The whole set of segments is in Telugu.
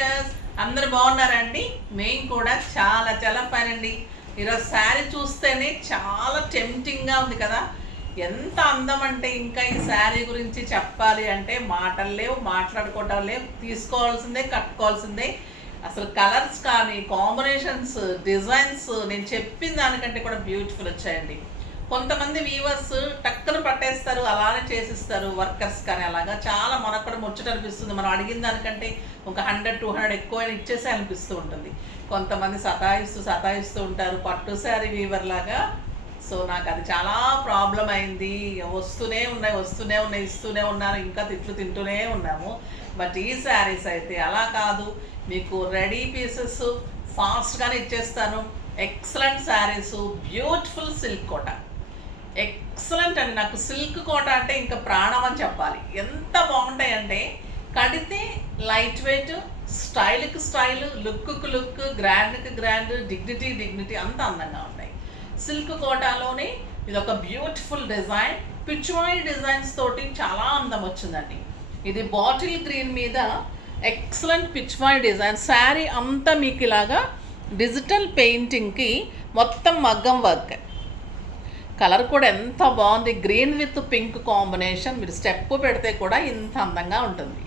సిస్టర్స్, అందరు బాగున్నారండి? మేము కూడా చాలా చాలా ఫైన్ అండి. ఈరోజు శారీ చూస్తేనే చాలా టెంప్టింగ్గా ఉంది కదా. ఎంత అందం అంటే ఇంకా ఈ శారీ గురించి చెప్పాలి అంటే మాటలు లేవు, మాట్లాడుకోవటం లేవు. తీసుకోవాల్సిందే, కట్టుకోవాల్సిందే. అసలు కలర్స్ కానీ, కాంబినేషన్స్, డిజైన్స్ నేను చెప్పిన దానికంటే కూడా బ్యూటిఫుల్ వచ్చాయండి. కొంతమంది వీవర్స్ టక్కన పట్టేస్తారు, అలానే చేసిస్తారు వర్కర్స్ కానీ. అలాగా చాలా మనకు కూడా ముచ్చట అనిపిస్తుంది. మనం అడిగిన దానికంటే ఒక 100-200 ఎక్కువ ఇచ్చేసే అనిపిస్తూ ఉంటుంది. కొంతమంది సతాయిస్తూ ఉంటారు పట్టు శారీ వీవర్ లాగా. సో నాకు అది చాలా ప్రాబ్లం అయింది. వస్తూనే ఉన్నాయి, ఇస్తూనే ఉన్నారు, ఇంకా తిట్లు తింటూనే ఉన్నాము. బట్ ఈ శారీస్ అయితే అలా కాదు, మీకు రెడీ పీసెస్ ఫాస్ట్గానే ఇచ్చేస్తాను. ఎక్సలెంట్ శారీస్, బ్యూటిఫుల్ సిల్క్ కోట. ఎక్సలెంట్ అండి. నాకు సిల్క్ కోట అంటే ఇంకా ప్రాణం అని చెప్పాలి. ఎంత బాగుంటాయంటే కడితే లైట్ వెయిట్, స్టైల్కి స్టైల్, లుక్కు లుక్, గ్రాండ్కి గ్రాండ్, డిగ్నిటీ అంత అందంగా ఉంటాయి. సిల్క్ కోటాలోనే ఇది ఒక బ్యూటిఫుల్ డిజైన్, పిచ్వాయి డిజైన్స్ తోటి చాలా అందం వచ్చిందండి. ఇది బాటిల్ గ్రీన్ మీద ఎక్సలెంట్ పిచ్వాయి డిజైన్. శారీ అంతా మీకు ఇలాగా డిజిటల్ పెయింటింగ్కి మొత్తం మగ్గం వర్క్. కలర్ కూడా ఎంత బాగుంది, గ్రీన్ విత్ పింక్ కాంబినేషన్. మీరు స్టెప్ పెడితే కూడా ఇంత అందంగా ఉంటుంది.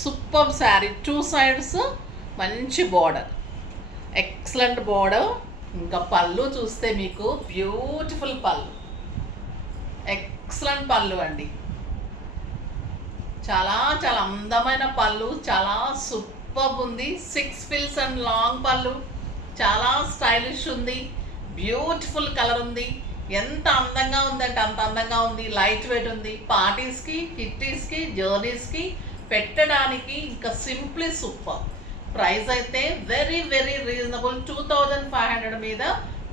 సూపర్ శారీ, 2 సైడ్స్ మంచి బోర్డర్, ఎక్సలెంట్ బోర్డర్. ఇంకా పళ్ళు చూస్తే మీకు బ్యూటిఫుల్ పళ్ళు, ఎక్సలెంట్ పళ్ళు అండి. చాలా చాలా అందమైన పళ్ళు, చాలా సూపర్ ఉంది. 6 ఫిల్స్ అండ్ లాంగ్ పళ్ళు, చాలా స్టైలిష్ ఉంది. బ్యూటిఫుల్ కలర్ ఉంది. ఎంత అందంగా ఉందంటే అంత అందంగా ఉంది. లైట్ వెయిట్ ఉంది. పార్టీస్కి, కిట్టీస్కి, జర్నీస్కి పెట్టడానికి ఇంకా సింప్లీ సూపర్. ప్రైస్ అయితే వెరీ వెరీ రీజనబుల్. 2500 మీద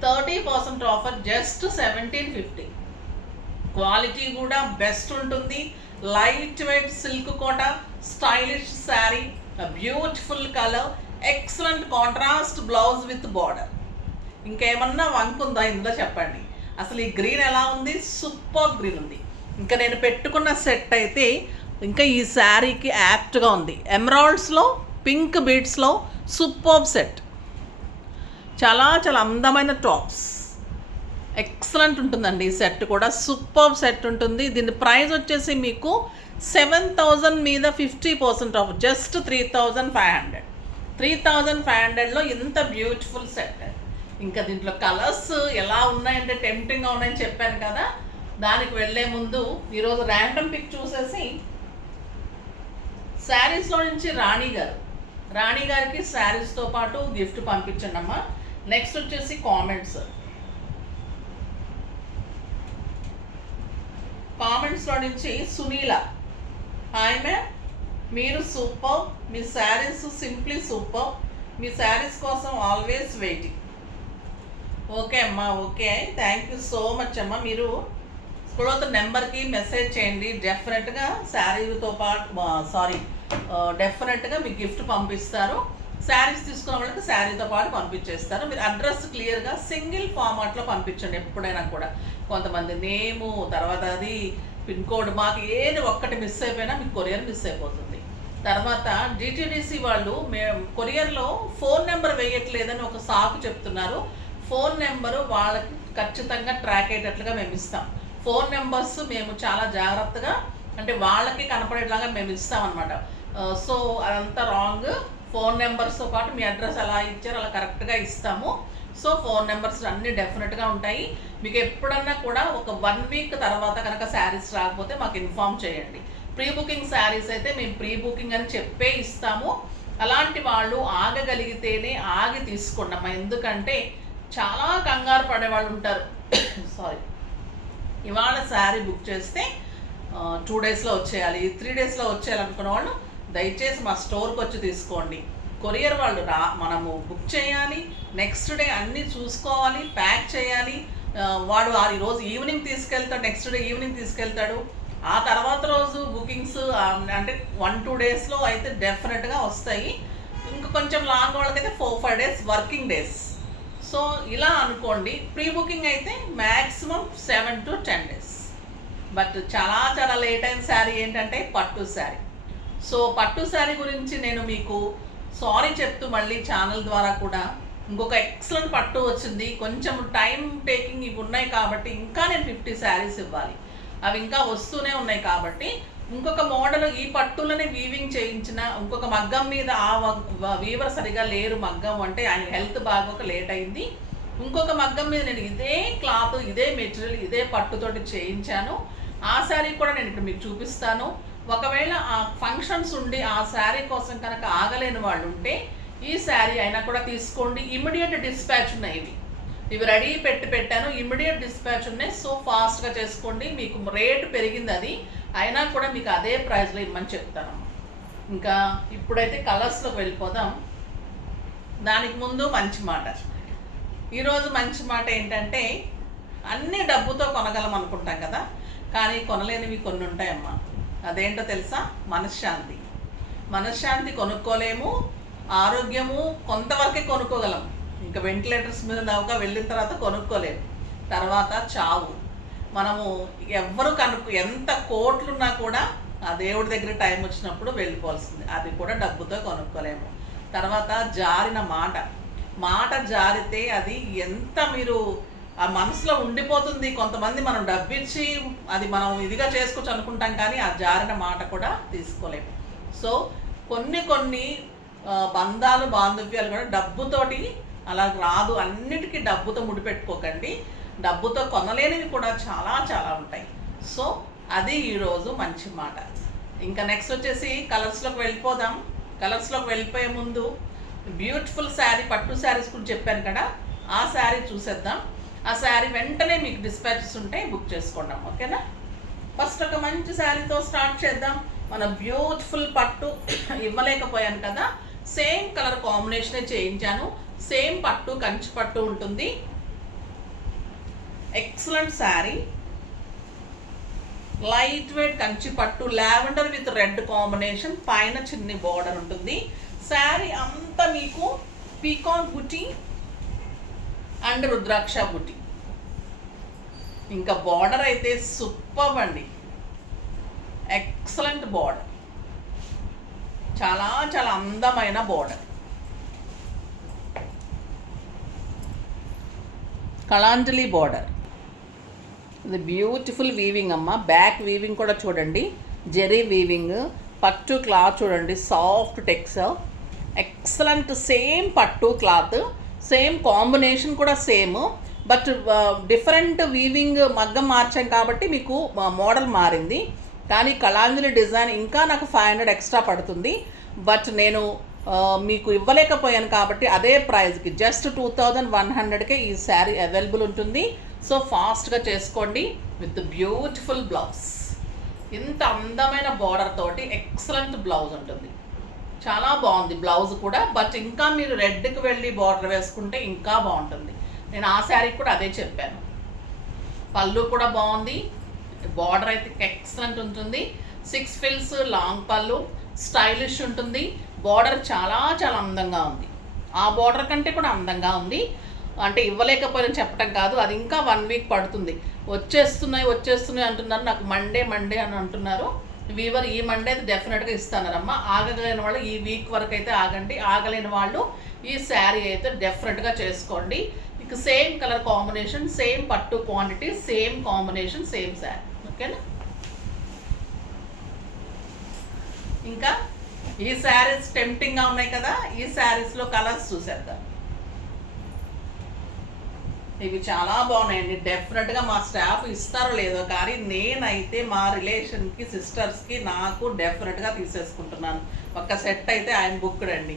30% ఆఫర్, జస్ట్ 1750. క్వాలిటీ కూడా బెస్ట్ ఉంటుంది. Light weight silk Kota, stylish sari, beautiful colour, excellent contrast blouse with border. ఇంకేమన్నా వంకుందా ఇందులో చెప్పండి. అసలు ఈ గ్రీన్ ఎలా ఉంది, సూపర్ గ్రీన్ ఉంది. ఇంకా నేను పెట్టుకున్న సెట్ అయితే ఇంకా ఈ శారీకి యాప్ట్గా ఉంది. ఎమరాల్డ్స్లో, పింక్ బీడ్స్లో సూపర్ సెట్. చాలా చాలా అందమైన టాప్స్, ఎక్సలెంట్ ఉంటుందండి. ఈ సెట్ కూడా సూపర్ సెట్ ఉంటుంది. దీని ప్రైస్ వచ్చేసి మీకు 7000 మీద 50% ఆఫ్, జస్ట్ 3500. 3500లో ఇంత బ్యూటిఫుల్ సెట్. ఇంకా దీంట్లో కలర్స్ ఎలా ఉన్నాయంటే టెంప్టింగ్గా ఉన్నాయని చెప్పాను కదా. దానికి వెళ్ళే ముందు ఈరోజు ర్యాండమ్ పిక్ చూసేసి శారీస్లో నుంచి రాణి గారికి శారీస్తో పాటు గిఫ్ట్ పంపించండి అమ్మా. నెక్స్ట్ వచ్చేసి కామెంట్స్లో నుంచి సునీల, హాయ్ మ్యామ్, మీరు సూపర్, మీ శారీస్ సింప్లీ సూపర్, మీ శారీస్ కోసం ఆల్వేస్ వెయిటింగ్. ఓకే అమ్మా, okay, thank you so much అమ్మా. మీరు స్కూల్ నెంబర్కి మెసేజ్ చేయండి. డెఫినెట్గా శారీతో పాటు డెఫినెట్గా మీకు గిఫ్ట్ పంపిస్తారు. శారీస్ తీసుకున్న వాళ్ళకి శారీతో పాటు పంపించేస్తారు. మీరు అడ్రస్ క్లియర్గా సింగిల్ ఫార్మాట్లో పంపించండి ఎప్పుడైనా కూడా. కొంతమంది నేము, తర్వాత అది పిన్ కోడ్, మాకు ఏది ఒక్కటి మిస్ అయిపోయినా మీకు కొరియర్ మిస్ అయిపోతుంది. తర్వాత డిటిడిసి వాళ్ళు కొరియర్లో ఫోన్ నెంబర్ వేయట్లేదని ఒక సాకు చెప్తున్నారు. ఫోన్ నెంబరు వాళ్ళకి ఖచ్చితంగా ట్రాక్ అయ్యేటట్లుగా మేము ఇస్తాం. ఫోన్ నెంబర్స్ మేము చాలా జాగ్రత్తగా, అంటే వాళ్ళకి కనపడేలాగా మేము ఇస్తామన్నమాట. సో అదంతా రాంగ్. ఫోన్ నెంబర్స్తో పాటు మీ అడ్రస్ ఎలా ఇచ్చారో అలా కరెక్ట్గా ఇస్తాము. సో ఫోన్ నెంబర్స్ అన్నీ డెఫినెట్గా ఉంటాయి. మీకు ఎప్పుడన్నా కూడా ఒక 1 వీక్ తర్వాత కనుక శారీస్ రాకపోతే మాకు ఇన్ఫామ్ చేయండి. ప్రీ బుకింగ్ శారీస్ అయితే మేము ప్రీ బుకింగ్ అని చెప్పే ఇస్తాము. అలాంటి వాళ్ళు ఆగగలిగితేనే ఆగి తీసుకున్నాము. ఎందుకంటే చాలా కంగారు పడేవాళ్ళు ఉంటారు. ఇవాళ శారీ బుక్ చేస్తే 2 డేస్లో వచ్చేయాలి, 3 డేస్లో వచ్చేయాలి అనుకున్న వాళ్ళు దయచేసి మా స్టోర్కి వచ్చి తీసుకోండి. కొరియర్ వాళ్ళు మనము బుక్ చేయాలి, నెక్స్ట్ డే అన్నీ చూసుకోవాలి, ప్యాక్ చేయాలి. వాడు ఈరోజు ఈవినింగ్ తీసుకెళ్తాడు, నెక్స్ట్ డే ఈవినింగ్ తీసుకెళ్తాడు. ఆ తర్వాత రోజు బుకింగ్స్ అంటే 1-2 డేస్లో అయితే డెఫినెట్గా వస్తాయి. ఇంకా కొంచెం లాంగ్ వాళ్ళకైతే 4-5 డేస్ వర్కింగ్ డేస్. సో ఇలా అనుకోండి. ప్రీ బుకింగ్ అయితే మ్యాక్సిమం 7 to 10 డేస్. బట్ చాలా చాలా లేట్ అయిన శారీ ఏంటంటే పట్టు శారీ. సో పట్టు శారీ గురించి నేను మీకు సారీ చెప్తూ మళ్ళీ ఛానల్ ద్వారా కూడా ఇంకొక ఎక్సలెంట్ పట్టు వచ్చింది. కొంచెం టైం టేకింగ్ ఇవి ఉన్నాయి కాబట్టి ఇంకా నేను 50 శారీస్ ఇవ్వాలి. అవి ఇంకా వస్తూనే ఉన్నాయి కాబట్టి ఇంకొక మోడల్ ఈ పట్టులని వీవింగ్ చేయించిన ఇంకొక మగ్గం మీద వీవర్ సరిగా లేరు. మగ్గం అంటే ఆయన హెల్త్ బాగోక లేట్ అయింది. ఇంకొక మగ్గం మీద నేను ఇదే క్లాత్, ఇదే మెటీరియల్, ఇదే పట్టుతోటి చేయించాను. ఆ శారీ కూడా నేను ఇప్పుడు మీకు చూపిస్తాను. ఒకవేళ ఆ ఫంక్షన్స్ ఉండి ఆ శారీ కోసం కనుక ఆగలేని వాళ్ళు ఉంటే ఈ శారీ అయినా కూడా తీసుకోండి. ఇమ్మీడియట్ డిస్పాచ్ ఉన్నాయి. ఇవి రెడీ పెట్టాను, ఇమ్మీడియట్ డిస్పాచ్ ఉన్నాయి. సో ఫాస్ట్గా చేసుకోండి. మీకు రేటు పెరిగింది అది, అయినా కూడా మీకు అదే ప్రైస్లో ఇమ్మని చెప్తాను. ఇంకా ఇప్పుడైతే కలర్స్లోకి వెళ్ళిపోదాం. దానికి ముందు మంచి మాట. ఈరోజు మంచి మాట ఏంటంటే, అన్నీ డబ్బుతో కొనగలం అనుకుంటాం కదా, కానీ కొనలేనివి కొన్ని ఉంటాయమ్మా. అదేంటో తెలుసా? మనశ్శాంతి. మనశ్శాంతి కొనుక్కోలేము. ఆరోగ్యము కొంతవరకే కొనుక్కోగలం. ఇంకా వెంటిలేటర్స్ మీద దాకా వెళ్ళిన తర్వాత కొనుక్కోలేము. తర్వాత చావు. మనము ఎవ్వరు ఎంత కోట్లున్నా కూడా ఆ దేవుడి దగ్గర టైం వచ్చినప్పుడు వెళ్ళిపోవాల్సింది. అది కూడా డబ్బుతో కొనుక్కోలేము. తర్వాత జారిన మాట జారితే అది ఎంత మీరు ఆ మనసులో ఉండిపోతుంది. కొంతమంది మనం డబ్బిచ్చి అది మనం ఇదిగా చేసుకోవచ్చు అనుకుంటాం, కానీ ఆ జారిన మాట కూడా తీసుకోలేము. సో కొన్ని బంధాలు, బాంధవ్యాలు కూడా డబ్బుతోటి అలా రాదు. అన్నిటికీ డబ్బుతో ముడిపెట్టుకోకండి. డబ్బుతో కొనలేనివి కూడా చాలా చాలా ఉంటాయి. సో అది ఈరోజు మంచి మాట. ఇంకా నెక్స్ట్ వచ్చేసి కలర్స్లోకి వెళ్ళిపోదాం. కలర్స్లోకి వెళ్ళిపోయే ముందు బ్యూటిఫుల్ శారీ, పట్టు శారీస్ గురించి చెప్పాను కదా, ఆ శారీ చూసేద్దాం. ఆ శారీ వెంటనే మీకు డిస్పాచెస్ ఉంటాయి, బుక్ చేసుకోండి. ఓకేనా? ఫస్ట్ ఒక మంచి శారీతో స్టార్ట్ చేద్దాం. మన బ్యూటిఫుల్ పట్టు ఇవ్వలేకపోయాను కదా, సేమ్ కలర్ కాంబినేషనే చేయించాను. సేమ్ పట్టు, కంచి పట్టు ఉంటుంది. Excellent sari, light weight Kanchi పట్టు, లావెండర్ విత్ రెడ్ కాంబినేషన్, పైన చిన్ని బోర్డర్ ఉంటుంది. శారీ అంతా మీకు పీకాక్ బుటీ అండ్ రుద్రాక్ష బుటీ. ఇంకా బార్డర్ అయితే సూపర్ అండి, ఎక్సలెంట్ బార్డర్, చాలా చాలా అందమైన బార్డర్. కళాంజలి బార్డర్. ఇది బ్యూటిఫుల్ వీవింగ్ అమ్మ. బ్యాక్ వీవింగ్ కూడా చూడండి, జెరీ వీవింగ్. పట్టు క్లాత్ చూడండి, సాఫ్ట్ టెక్స్చర్, ఎక్సలెంట్. సేమ్ పట్టు క్లాత్, సేమ్ కాంబినేషన్ కూడా సేమ్, బట్ డిఫరెంట్ వీవింగ్ మగ్గం మార్చాం కాబట్టి మీకు మోడల్ మారింది. కానీ కళాంజలి డిజైన్ ఇంకా నాకు 500 ఎక్స్ట్రా పడుతుంది. బట్ నేను మీకు ఇవ్వలేకపోయాను కాబట్టి అదే ప్రైస్కి జస్ట్ 2100కే ఈ శారీ అవైలబుల్ ఉంటుంది. సో ఫాస్ట్గా చేసుకోండి. విత్ బ్యూటిఫుల్ బ్లౌజ్, ఇంత అందమైన బార్డర్ తోటి ఎక్సలెంట్ బ్లౌజ్ ఉంటుంది. చాలా బాగుంది బ్లౌజ్ కూడా. బట్ ఇంకా మీరు రెడ్కి వెళ్ళి బార్డర్ వేసుకుంటే ఇంకా బాగుంటుంది. నేను ఆ శారీకి కూడా అదే చెప్పాను. పళ్ళు కూడా బాగుంది, బార్డర్ అయితే ఎక్సలెంట్ ఉంటుంది. 6 ఫిల్స్ లాంగ్ పళ్ళు, స్టైలిష్ ఉంటుంది. బార్డర్ చాలా చాలా అందంగా ఉంది. ఆ బార్డర్ కంటే కూడా అందంగా ఉంది. అంటే ఇవ్వలేకపోయినా చెప్పడం కాదు, అది ఇంకా 1 వీక్ పడుతుంది. వచ్చేస్తున్నాయి అంటున్నారు. నాకు మండే అని అంటున్నారు వీవర్. ఈ మండే అయితే డెఫినెట్గా ఇస్తానరమ్మా. ఆగలేని వాళ్ళు ఈ వీక్ వరకు అయితే ఆగండి. ఆగలేని వాళ్ళు ఈ శారీ అయితే డెఫినెట్గా చేసుకోండి. ఇక సేమ్ కలర్ కాంబినేషన్, సేమ్ పట్టు quantity, same combination, same sari. ఓకేనా? ఇంకా ఈ శారీస్ టెంప్టింగ్గా ఉన్నాయి కదా, ఈ శారీస్లో కలర్స్ చూసేద్దాం. ఇవి చాలా బాగున్నాయండి. డెఫినెట్గా మా స్టాఫ్ ఇస్తారో లేదో కానీ నేనైతే మా రిలేషన్కి, సిస్టర్స్కి, నాకు డెఫినెట్గా తీసేసుకుంటున్నాను. ఒక సెట్ అయితే ఆయన బుక్డ్ అండి.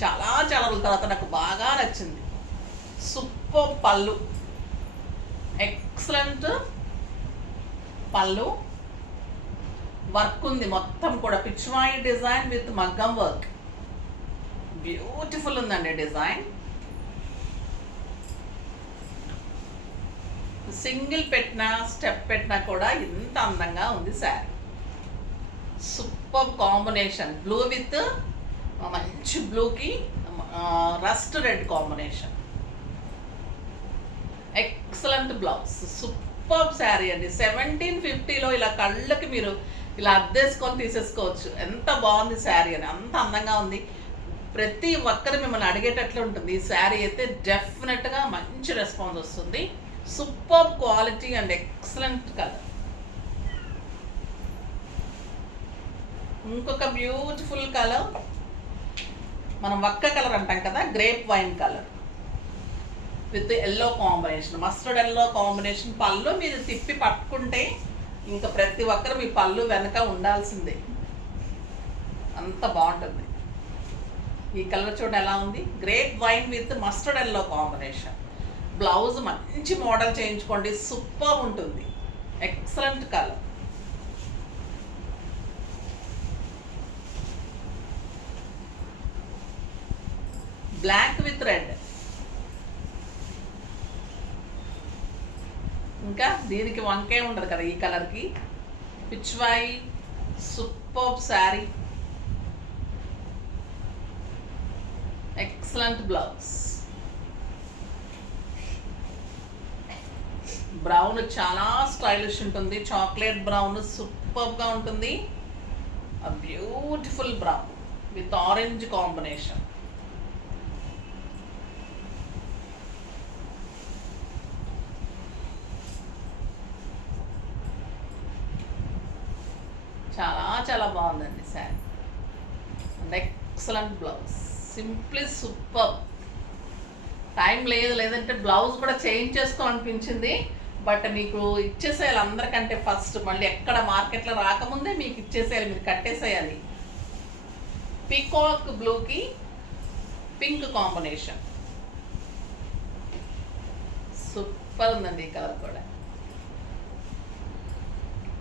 చాలా చాలా రోజుల తర్వాత నాకు బాగా నచ్చింది. సూపర్ పళ్ళు, ఎక్సలెంట్ పళ్ళు, వర్క్ ఉంది మొత్తం కూడా. పిచ్వాయి డిజైన్ విత్ మగ్గం వర్క్, బ్యూటిఫుల్ ఉందండి డిజైన్. సింగిల్ పెట్టినా, స్టెప్ పెట్టినా కూడా ఎంత అందంగా ఉంది sari. Super combination, blue with మంచి బ్లూకి rust red combination, excellent blouse, super sari అండి. 1750లో ఇలా కళ్ళకి మీరు ఇలా అద్దేసుకొని తీసేసుకోవచ్చు. ఎంత బాగుంది శారీ అని, అంత అందంగా ఉంది. ప్రతి ఒక్కరు మిమ్మల్ని అడిగేటట్లు ఉంటుంది. ఈ శారీ అయితే డెఫినెట్గా మంచి రెస్పాన్స్ వస్తుంది. Super quality and excellent colour. ఇంకొక బ్యూటిఫుల్ కలర్, మనం వక్క కలర్ అంటాం కదా, grape wine colour with yellow combination, mustard yellow combination. పళ్ళు మీరు తిప్పి పట్టుకుంటే ఇంకా ప్రతి ఒక్కరు మీ పళ్ళు వెనక ఉండాల్సిందే, అంత బాగుంటుంది. ఈ కలర్ చూడండి ఎలా ఉంది, grape wine with mustard yellow combination. Blouse మంచి మోడల్ చేయించుకోండి, సూపర్ ఉంటుంది, excellent colour. Black with red. ఇంకా దీనికి వంకే ఉండదు కదా ఈ కలర్కి. Pichwai super sari, excellent blouse. Brown చాలా స్టైలిష్ ఉంటుంది, చాక్లెట్ బ్రౌన్ సూపర్గా ఉంటుంది. Beautiful brown with orange combination. చాలా చాలా బాగుందండి sari and excellent blouse, simply super. Time లేదంటే బ్లౌజ్ కూడా చేంజ్ చేసుకోవాలనిపించింది, బట్ మీకు ఇచ్చేసేయాలి అందరికంటే ఫస్ట్. మళ్ళీ ఎక్కడ మార్కెట్లో రాకముందే మీకు ఇచ్చేసేయాలి, మీరు కట్టేసేయాలి. పీకాక్ బ్లూకి పింక్ కాంబినేషన్, సూపర్ ఉందండి ఈ కలర్ కూడా,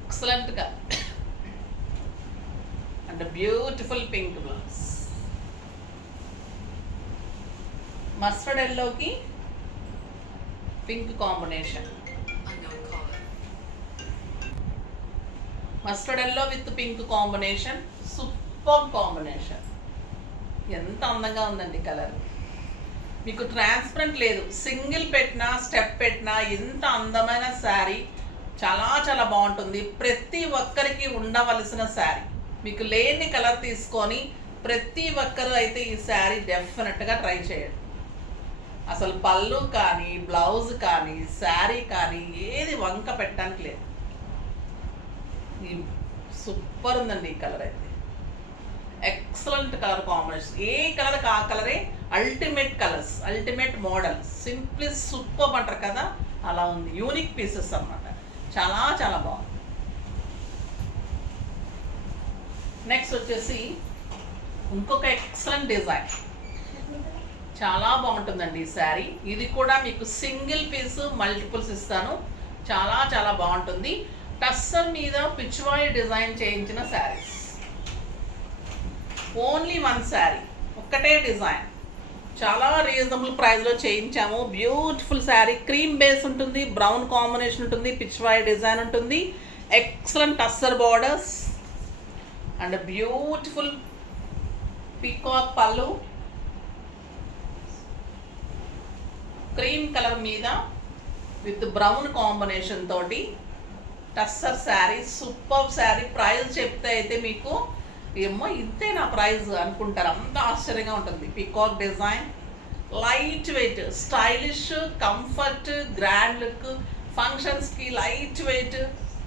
ఎక్సలెంట్గా. And beautiful pink blouse, mustard ఎల్లోకి pink combination, mustard yellow with pink combination, super combination. ఎంత అందంగా ఉందండి కలర్. మీకు ట్రాన్స్పరెంట్ లేదు, సింగిల్ పెట్టినా స్టెప్ పెట్టినా ఎంత అందమైన శారీ, చాలా చాలా బాగుంటుంది. ప్రతి ఒక్కరికి ఉండవలసిన శారీ, మీకు లేని కలర్ తీసుకొని ప్రతి ఒక్కరు అయితే ఈ శారీ డెఫినెట్గా ట్రై చేయండి. అసలు పళ్ళు కానీ బ్లౌజ్ కానీ శారీ కానీ ఏది వంక పెట్టడానికి లేదు. సూపర్ ఉందండి ఈ కలర్ అయితే, ఎక్సలెంట్ కలర్ కాంబినేషన్. ఏ కలర్కి ఆ కలరే ultimate colours, ultimate model, simply super అంటారు కదా అలా ఉంది. యూనిక్ పీసెస్ అన్నమాట, చాలా చాలా బాగుంది. నెక్స్ట్ వచ్చేసి ఇంకొక ఎక్సలెంట్ డిజైన్, చాలా బాగుంటుందండి ఈ శారీ. ఇది కూడా మీకు సింగిల్ పీస్ మల్టిపుల్స్ ఇస్తాను, చాలా చాలా బాగుంటుంది. టస్సర్ మీద పిచ్వాయి డిజైన్ చేయించిన శారీస్, ఓన్లీ వన్ శారీ, ఒక్కటే డిజైన్, చాలా రీజనబుల్ ప్రైస్లో చేయించాము. బ్యూటిఫుల్ శారీ, క్రీమ్ బేస్ ఉంటుంది, బ్రౌన్ కాంబినేషన్ ఉంటుంది, పిచ్వాయి డిజైన్ ఉంటుంది, excellent tussar borders and beautiful peacock పళ్ళు, క్రీమ్ కలర్ మీద విత్ బ్రౌన్ కాంబినేషన్ తోటి టస్సర్ శారీ, సూపర్ శారీ. ప్రైస్ చెప్తే అయితే మీకు ఏమో ఇంతే నా ప్రైస్ అనుకుంటారు, అంత ఆశ్చర్యంగా ఉంటుంది. Peacock design, light weight, stylish, comfort, grand look, ఫంక్షన్స్కి లైట్ వెయిట్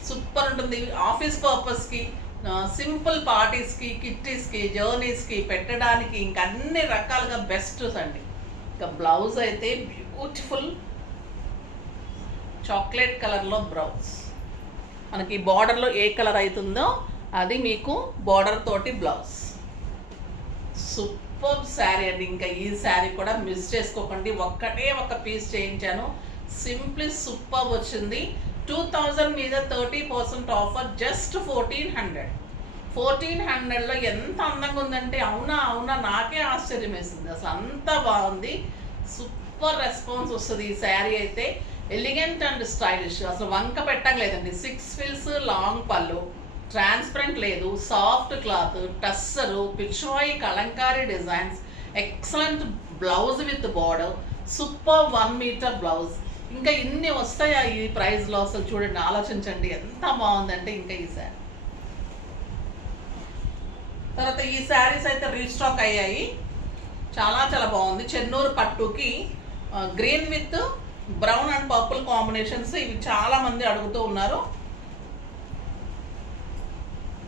సూపర్ ఉంటుంది. ఆఫీస్ పర్పస్కి, సింపుల్ పార్టీస్కి, కిట్టీస్కి, జర్నీస్కి పెట్టడానికి ఇంకా అన్ని రకాలుగా బెస్ట్ అండి. ఇంకా బ్లౌజ్ అయితే బ్యూటిఫుల్ చాక్లెట్ కలర్లో బ్లౌజ్, మనకి బార్డర్లో ఏ కలర్ అవుతుందో అది మీకు బార్డర్ తోటి బ్లౌజ్. సూపర్ శారీ అండి. ఇంకా ఈ శారీ కూడా మిస్ చేసుకోకండి, ఒక్కటే ఒక పీస్ చేయించాను, సింప్లీ సూపర్ వచ్చింది. 2000 మీద 30% ఆఫర్, జస్ట్ 1400. 1400లో ఎంత అందంగా ఉందంటే అవునా నాకే ఆశ్చర్యం వేసింది, అసలు అంత బాగుంది. సూపర్ రెస్పాన్స్ వస్తుంది ఈ శారీ అయితే, ఎలిగెంట్ అండ్ స్టైలిష్, అసలు వంక పెట్టలేదండి. 6 ఫిల్స్ లాంగ్ పళ్ళు, ట్రాన్స్పరెంట్ లేదు, soft cloth, tussar, Pichwai Kalamkari designs, excellent blouse with border, super 1 metre blouse. ఇంకా ఇన్ని వస్తాయా ఈ ప్రైస్లో? అసలు చూడండి, ఆలోచించండి ఎంత బాగుందంటే. ఇంకా ఈ శారీ తర్వాత ఈ శారీస్ అయితే రీస్టాక్ అయ్యాయి, చాలా చాలా బాగుంది. చెన్నూరు పట్టుకి green with brown and purple combinations, ఇవి చాలా మంది అడుగుతూ ఉన్నారు.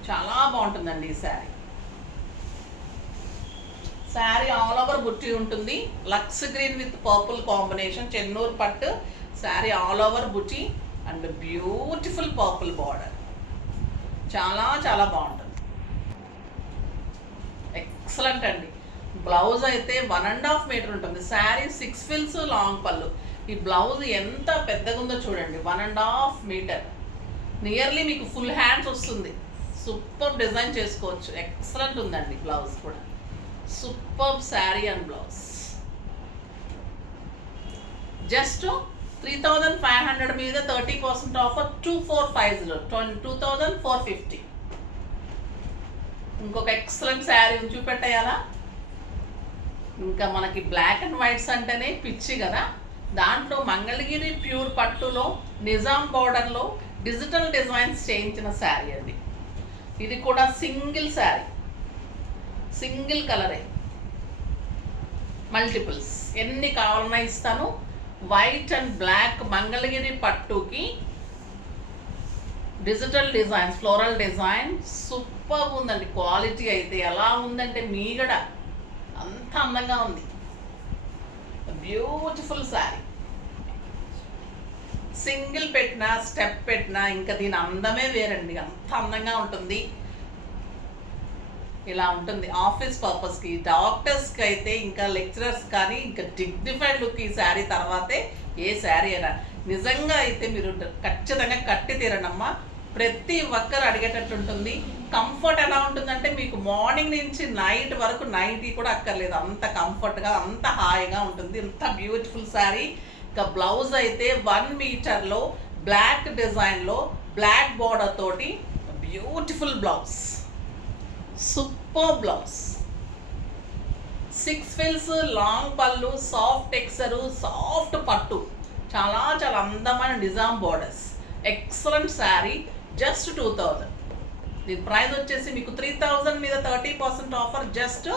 చాలా బాగుంటుందండి ఈ శారీ. శారీ ఆల్ ఓవర్ బుట్టి ఉంటుంది. Lux green with purple combination, Chennur పట్టు శారీ ఆల్ ఓవర్ బుట్టి అండ్ బ్యూటిఫుల్ పర్పుల్ బార్డర్. చాలా చాలా బాగుంటుంది. ఎక్సలెంట్ అండి. బ్లౌజ్ అయితే 1.5 మీటర్ ఉంటుంది. శారీ 6 ఫిల్స్ లాంగ్ పళ్ళు. ఈ బ్లౌజ్ ఎంత పెద్దగా ఉందో చూడండి, 1.5 మీటర్. నియర్లీ మీకు ఫుల్ హ్యాండ్స్ వస్తుంది. సూపర్ డిజైన్ చేసుకోవచ్చు. ఎక్సలెంట్ ఉందండి బ్లౌజ్ కూడా. Super sari and blouse. Just 3,500 మీద 30% ఆఫర్ 2450, 2,450. ఇంకొక ఎక్సలెంట్ శారీ చూపెట్టేయాలా? ఇంకా మనకి బ్లాక్ అండ్ వైట్స్ అంటేనే పిచ్చి కదా. దాంట్లో మంగళగిరి ప్యూర్ పట్టులో నిజాం బార్డర్లో డిజిటల్ డిజైన్స్ చేయించిన శారీ అండి. ఇది కూడా సింగిల్ శారీ, సింగిల్ కలరే, మల్టిపుల్స్ ఎన్ని కావాలన్నా ఇస్తాను. వైట్ అండ్ బ్లాక్ మంగళగిరి పట్టుకి digital designs, floral design super ఉందండి. క్వాలిటీ అయితే ఎలా ఉందంటే మీగడ అంత అందంగా ఉంది. బ్యూటిఫుల్ శారీ. సింగిల్ పెట్టినా స్టెప్ పెట్టినా ఇంకా దీని అందమే వేరండి. అంత అందంగా ఉంటుంది. ఇలా ఉంటుంది ఆఫీస్ పర్పస్కి, డాక్టర్స్కి అయితే, ఇంకా లెక్చరర్స్ కానీ ఇంకా డిగ్నిఫైడ్ లుక్ ఈ శారీ తర్వాతే ఏ శారీ అయినా. నిజంగా అయితే మీరు ఖచ్చితంగా కట్టి తీరనమ్మా. ప్రతి ఒక్కరు అడిగేటట్టు ఉంటుంది. కంఫర్ట్ ఎలా ఉంటుందంటే మీకు మార్నింగ్ నుంచి నైట్ వరకు నైటీ కూడా అక్కర్లేదు. అంత కంఫర్ట్గా, అంత హాయిగా ఉంటుంది. ఇంత బ్యూటిఫుల్ శారీ. ఇంకా బ్లౌజ్ అయితే 1 మీటర్లో బ్లాక్ డిజైన్లో బ్లాక్ బార్డర్ తోటి beautiful blouse. Super blouse. 6 fills long పళ్ళు, సాఫ్ట్ టెక్స్చరు, సాఫ్ట్ పట్టు, చాలా చాలా అందమైన Nizam borders. Excellent sari. Just 2000. దీని ప్రైస్ వచ్చేసి మీకు 3000 మీద 30% ఆఫర్ జస్ట్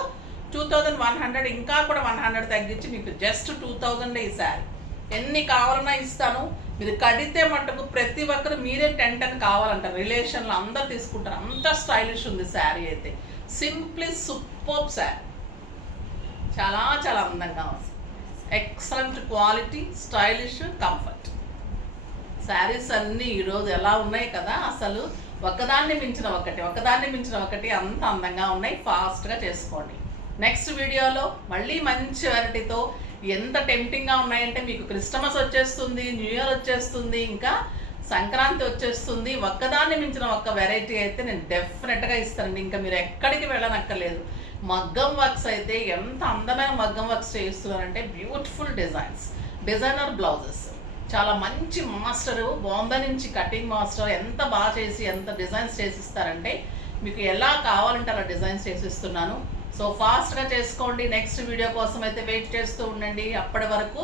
2100. ఇంకా కూడా 100 తగ్గించి మీకు జస్ట్ 2000 ఈ శారీ. ఎన్ని కావాలన్నా ఇస్తాను. మీరు కడితే మటుకు ప్రతి ఒక్కరు మీరే 10 కావాలంటారు. రిలేషన్లో అందరు తీసుకుంటారు. అంత స్టైలిష్ ఉంది శారీ అయితే. Simply super sari. చాలా చాలా అందంగా ఉంది. Excellent quality, stylish, comfort. Saris అన్నీ ఈరోజు ఎలా ఉన్నాయి కదా, అసలు ఒకదాన్ని మించిన ఒకటి అంత అందంగా ఉన్నాయి. ఫాస్ట్గా చేసుకోండి. నెక్స్ట్ వీడియోలో మళ్ళీ మంచి వెరైటీతో, ఎంత టెంప్టింగ్గా ఉన్నాయంటే మీకు క్రిస్టమస్ వచ్చేస్తుంది, న్యూ ఇయర్ వచ్చేస్తుంది, ఇంకా సంక్రాంతి వచ్చేస్తుంది. ఒక్కదాన్ని మించిన ఒక్క వెరైటీ అయితే నేను డెఫినెట్గా ఇస్తానండి. ఇంకా మీరు ఎక్కడికి వెళ్ళనక్కర్లేదు. మగ్గం వర్క్స్ అయితే ఎంత అందమైన మగ్గం వర్క్స్ చేస్తున్నారంటే బ్యూటిఫుల్ డిజైన్స్, డిజైనర్ బ్లౌజెస్. చాలా మంచి మాస్టరు, బాంబే నుంచి కటింగ్ మాస్టర్ ఎంత బాగా చేసి ఎంత డిజైన్స్ చేసిస్తారంటే మీకు ఎలా కావాలంటే అలా డిజైన్స్ చేసిస్తున్నాను. సో ఫాస్ట్గా చేసుకోండి. నెక్స్ట్ వీడియో కోసం అయితే వెయిట్ చేస్తూ ఉండండి. అప్పటి వరకు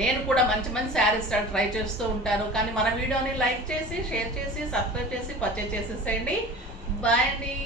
నేను కూడా మంచి మంచి శారీస్ ట్రై చేస్తూ ఉంటాను. కానీ మన వీడియోని లైక్ చేసి, షేర్ చేసి, సబ్స్క్రైబ్ చేసి, పర్చేజ్ చేసేసేయండి. బాయ్ అండి.